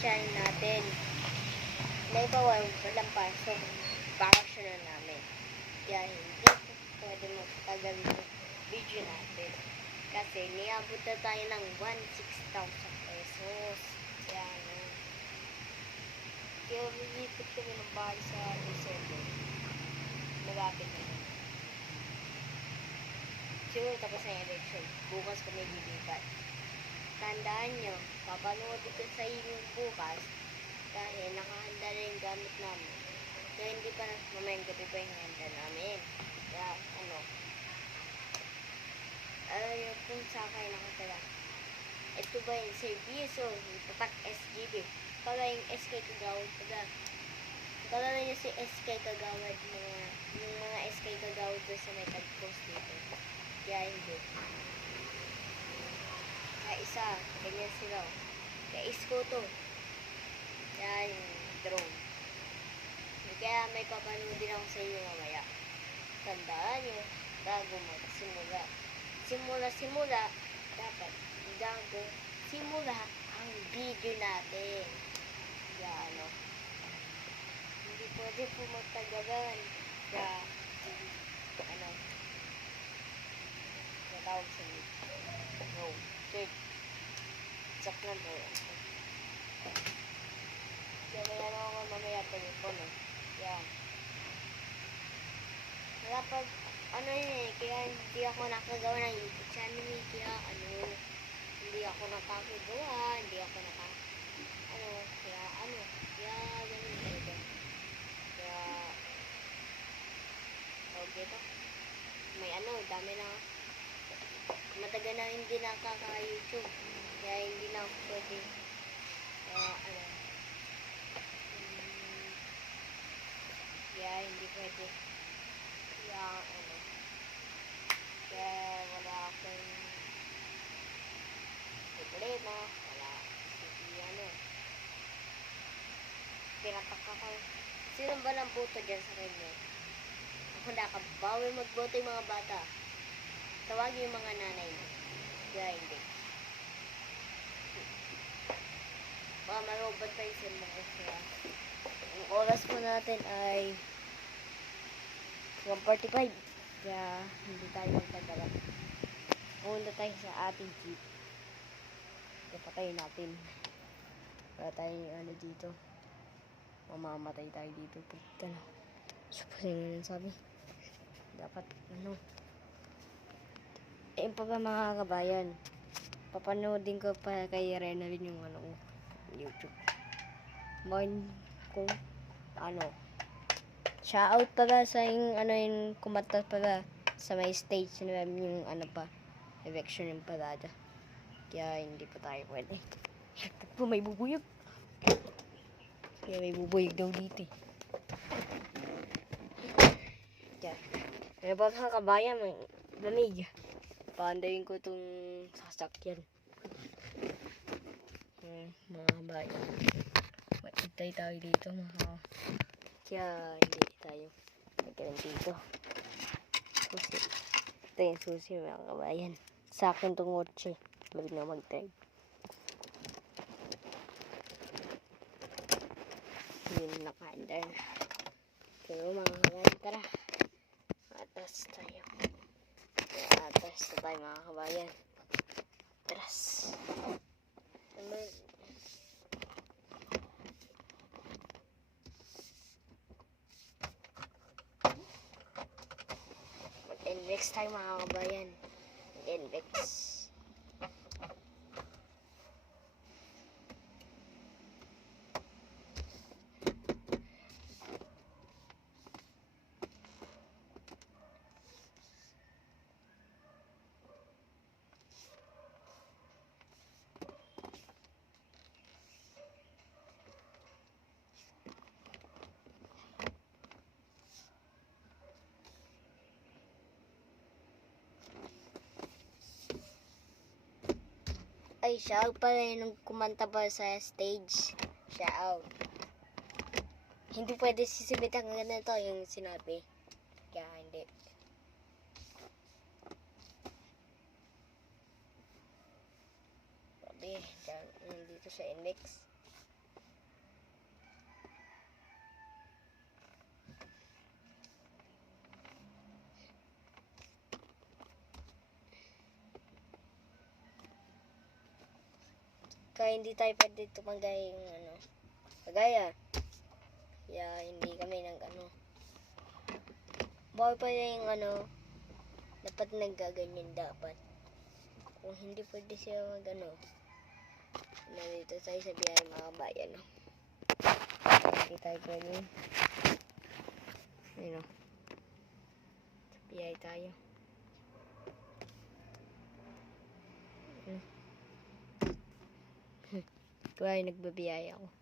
channel natin. May bawal walang pasok. Bakasyon na namin. Kaya hindi po pwede magtagal ng video natin. Kasi niabot na tayo ng 16,000 pesos. Kaya kaya lilipot kami ng bahay sa December. Malapit na. Siguro tapos na election. Bukas kami lilipat. Tandaan nyo, papanood ito sa inyo bukas dahil nakahanda na yung gamit namin. Kaya hindi pa mamayang gabi pa yung handa namin. Kaya yung kung sakay nakatala. Ito ba yung serviso? Yung tatak SGB. Pala yung SK Kagawad pala. Pala nyo si SK Kagawad. Yung mga SK Kagawad doon sa may tag-post dito. Kaya hindi. Kaya isa, ganyan sila. Kaya isko to. Kaya yung drone. Kaya may papanood din ako sa inyo mamaya. Tandaan nyo, bago magsimula. Simula, dapat bago simula ang video natin. Kaya hindi pwede po magtagalan. Kaya, natawag sa inyo. No, third. Sak na po. Kaya may ako mamaya telepono. Yan. Wala pag, kaya hindi ako nakagawa ng YouTube channel eh. Kaya, hindi ako nakakagawa, kaya ganun talaga. Kaya, okay to. May dami na, matagal na hindi nakaka-YouTube. Kaya hindi na ako pwede, kaya hindi pwede. Kaya wala akong problema, wala pinatak ako. Sino ba ng boto dyan sa kanya? Ako nakabawi magboto yung mga bata. Tawagin yung mga nanay mo. Kaya hindi. Baka marobot pa yung sila. Ang oras po natin ay 1:45. Kaya hindi tayo magtagalan. Pumunta tayo sa ating jeep. Patayin natin. Para tayo dito. Mamamatay tayo dito. Pagka na. Supusin sabi. Dapat ayun pa ba mga kabayan. Papanoodin ko pa kay Renalyn yung YouTube. Kung shoutout pala sa yung kumanta pala sa may stage na yung eviction yung parada. Kaya hindi pa tayo pwede. Po may bubuyog. Kaya may bubuyog daw dito eh. Kaya, may mga kabayan, may lamig. Paandayin ko itong sasakyan. Mga kabayan. Magtay tayo dito kaya hindi tayo magkaroon dito. Susi. Ito yung susi mga kabayan. Sa akin itong kotse. Malig na mag-drive. Yun naka-under na. Pero mga kabayan, tara. Atas tayo. Atas na tayo mga kabayan. Tras. Next time mga kabayan. Next. Ay, shout pala yung kumanta pa sa stage. Shout. Hindi pwede sisibit ang ganito yung sinabi. Kaya hindi. Sabi, dito sa index. Kaya hindi tayo pwede tumagay yung ano. Kagaya. Kaya hindi kami bawal pa yung dapat naggaganyan dapat. Kung hindi pwede siya nandito tayo sa biyahe mga kabayan. Hindi tayo pwede. Sa biyahe tayo. Kaya nagbabiyaya ako.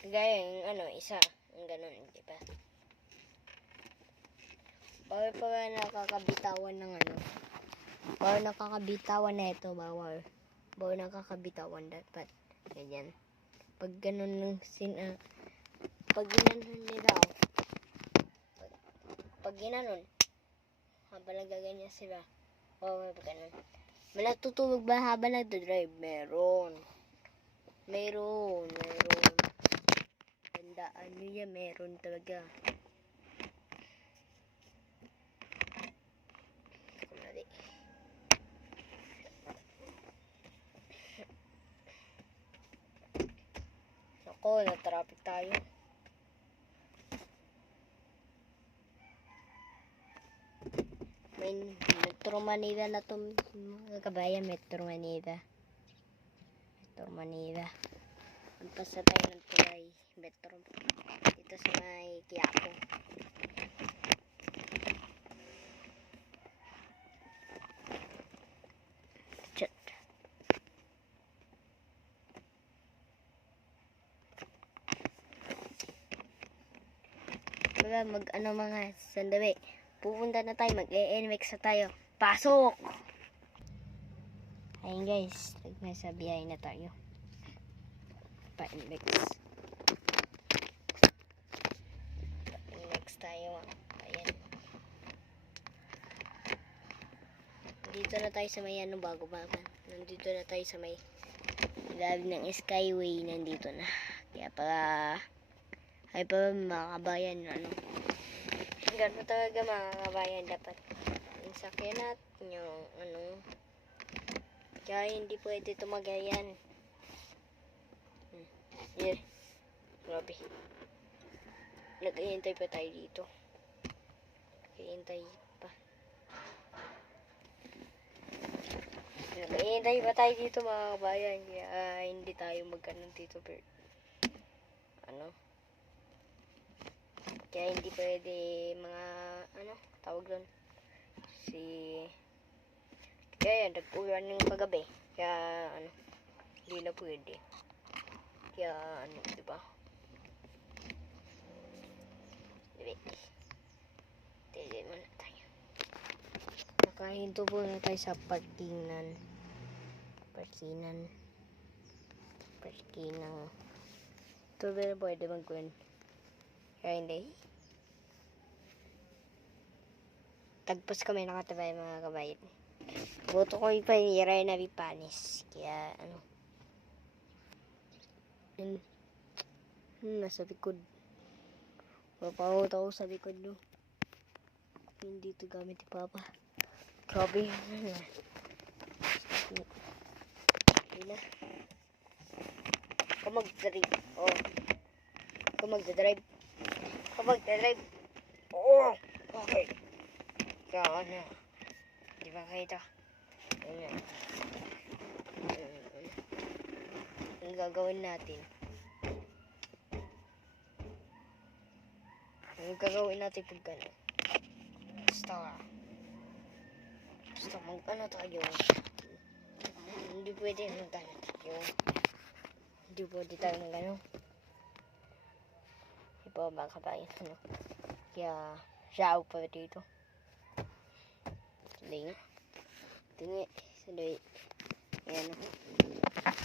Kagaya yung isa, yung ganun, di ba? Bawal pa ba nakakabitawan ng bawal nakakabitawan na ito, bawal. Bawal nakakabitawan dapat. Ganyan. Pag ganun pag ginanon nila pag ginanon habang nagaganyan sila, bawal pa ganun. Malatutulog ba habang nagdadrive? Meron. Tandaan nyo yan, meron talaga. Ako, na-traffic tayo. May Metro Manila na itong mga kabayan. Metro Manila. Magpas na tayo ng tulay. Metro. Dito sa may Quiapo. Chat. Wala mga sandali. Pupunta na tayo. Mag-NMAX na tayo. Pasok! Ayun guys. Nasa biyahe na tayo. Pa-NMAX tayo. Ayan. Dito na tayo sa may bago ba? Nandito na tayo sa may ilalim ng Skyway. Nandito na. Kaya ay pa mga kabayan, gano'n talaga mga kabayan, dapat yung sakyan natin yung kaya hindi pwede tumagayan. Grabe. Nag-iintay pa tayo dito. Nag-iintay pa tayo dito mga kabayan. Kaya hindi tayo magkanon dito. Pero, kaya hindi pwede mga tawag doon. Kaya nag-ulan ng paggabi. Kaya hindi na pwede. Kaya diba? Tigil muna tayo. Nakahinto po na tayo sa parkingan. Ito ba pwede mag-gwen? Kaya hindi. Tagpos kami nakatabay mga kabayan. Boto ko yung panira na Vipanis. Kaya nasa likod. Mapahot ako sa likod no. Hindi ito gamit ni Papa. Grabe. Hila. Ako mag-drive. Ako mag-drive. Okay. Kaya di ba kayo ito? Ang gagawin natin? Pag gano'n? Basta tayo. Hindi pwede tayo. Hindi pwede tayo ng gano'n. Iba ba kabayan? Kaya siya pa dito. Tingin. Sandali. Ayan.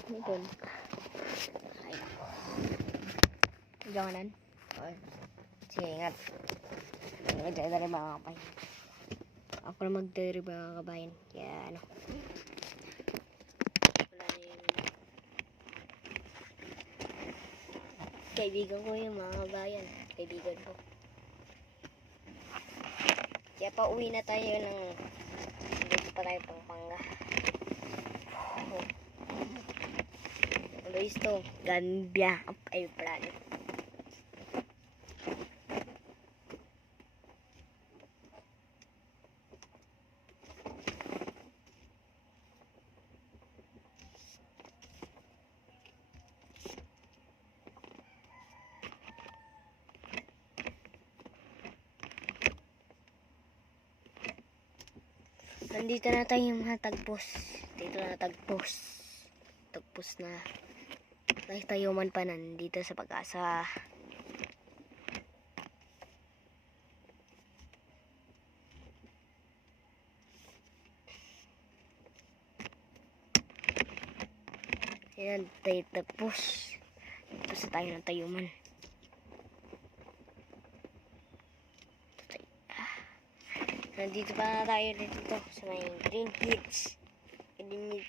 Ito. Ay. Jangan. Sige, ingat. Magdadari mga kabayan. Ako na magdadari mga kabayan. Kaya wala na Kaibigan ko yung mga bayan. Kaibigan ko. Kaya pa uwi na tayo ng dito pa tayo Pampanga. Oh. Ano ito? Gambia. Ay, plan. Nandito na tayo yung mga tagpos. Dito na tagpos. Tagpos na. Dahil tayo man pa nandito sa Pag-asa. Ayan, tayo tagpos. Tapos na tayo ng Tayuman. Nandito pa na tayo dito sa may Green Hills.